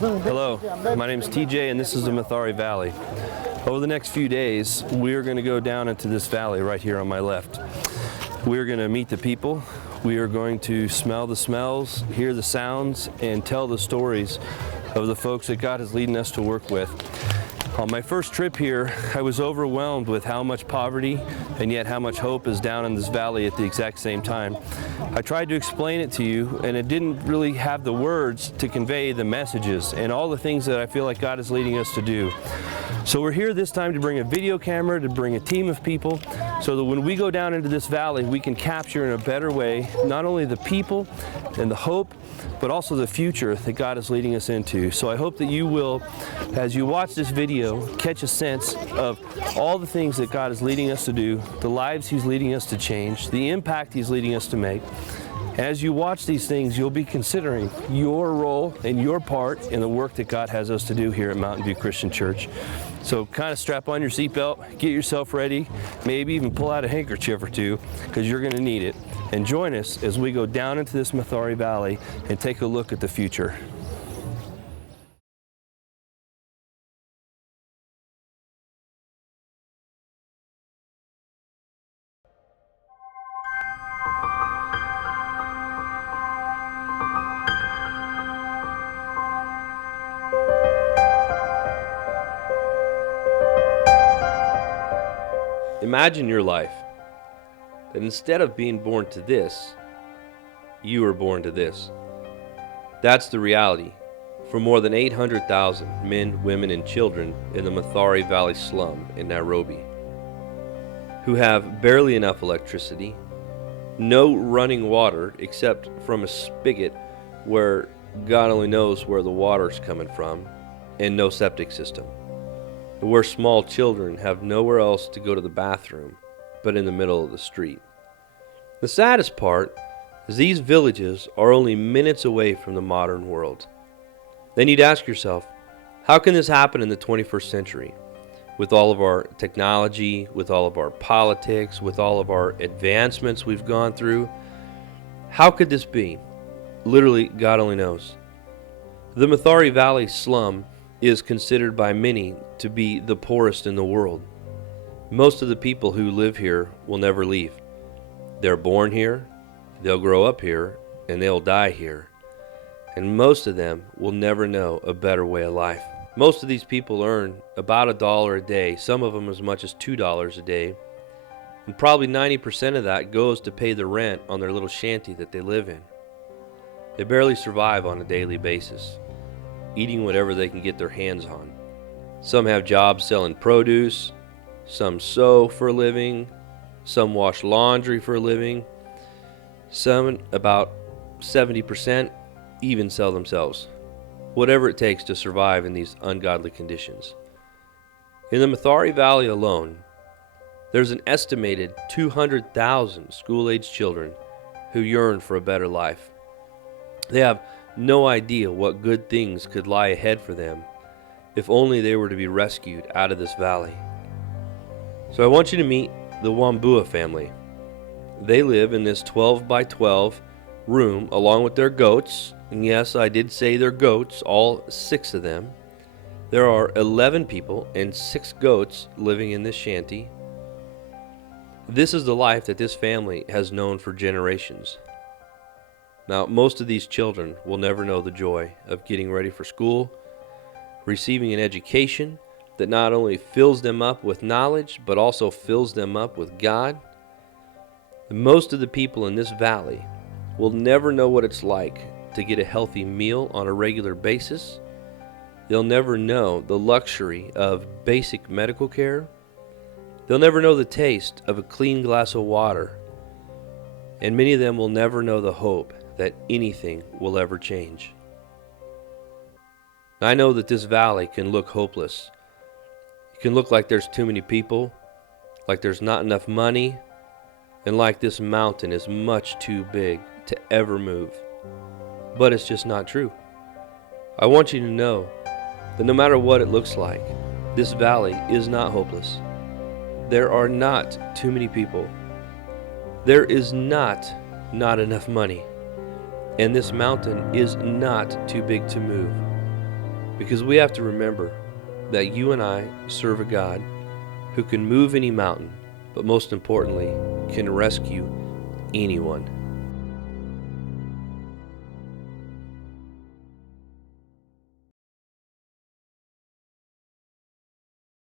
Hello, my name is TJ and this is the Mathare Valley. Over the next few days, we're going to go down into this valley right here on my left. We're going to meet the people. We are going to smell the smells, hear the sounds, and tell the stories of the folks that God is leading us to work with. On my first trip here, I was overwhelmed with how much poverty and yet how much hope is down in this valley at the exact same time. I tried to explain it to you, and it didn't really have the words to convey the messages and all the things that I feel like God is leading us to do. So we're here this time to bring a video camera, to bring a team of people, so that when we go down into this valley, we can capture in a better way not only the people and the hope, but also the future that God is leading us into. So I hope that you will, as you watch this video, catch a sense of all the things that God is leading us to do, the lives He's leading us to change, the impact He's leading us to make. As you watch these things, you'll be considering your role and your part in the work that God has us to do here at Mountain View Christian Church. So kind of strap on your seatbelt, get yourself ready, maybe even pull out a handkerchief or two, because you're going to need it. And join us as we go down into this Mathare Valley and take a look at the future. Imagine your life, that instead of being born to this, you were born to this. That's the reality for more than 800,000 men, women, and children in the Mathare Valley slum in Nairobi, who have barely enough electricity, no running water except from a spigot where God only knows where the water's coming from, and no septic system, where small children have nowhere else to go to the bathroom but in the middle of the street. The saddest part is these villages are only minutes away from the modern world. Then you'd ask yourself, how can this happen in the 21st century? With all of our technology, with all of our politics, with all of our advancements we've gone through, how could this be? Literally, God only knows. The Mathare Valley slum is considered by many to be the poorest in the world. Most of the people who live here will never leave. They're born here, they'll grow up here, and they'll die here. And most of them will never know a better way of life. Most of these people earn about $1 a day, some of them as much as $2 a day, and probably 90% of that goes to pay the rent on their little shanty that they live in. They barely survive on a daily basis, eating whatever they can get their hands on. Some have jobs selling produce, some sew for a living, some wash laundry for a living, some, about 70%, even sell themselves. Whatever it takes to survive in these ungodly conditions. In the Mathare Valley alone, there's an estimated 200,000 school-aged children who yearn for a better life. They have no idea what good things could lie ahead for them if only they were to be rescued out of this valley. So I want you to meet the Wambua family. They live in this 12 by 12 room along with their goats. And yes, I did say they're goats, all 6 of them. There are 11 people and 6 goats living in this shanty. This is the life that this family has known for generations. Now, most of these children will never know the joy of getting ready for school, receiving an education that not only fills them up with knowledge, but also fills them up with God. And most of the people in this valley will never know what it's like to get a healthy meal on a regular basis. They'll never know the luxury of basic medical care. They'll never know the taste of a clean glass of water. And many of them will never know the hope that anything will ever change. I know that this valley can look hopeless. It can look like there's too many people, like there's not enough money, and like this mountain is much too big to ever move. But it's just not true. I want you to know that no matter what it looks like, this valley is not hopeless. There are not too many people. There is not enough money. And this mountain is not too big to move. Because we have to remember that you and I serve a God who can move any mountain, but most importantly, can rescue anyone.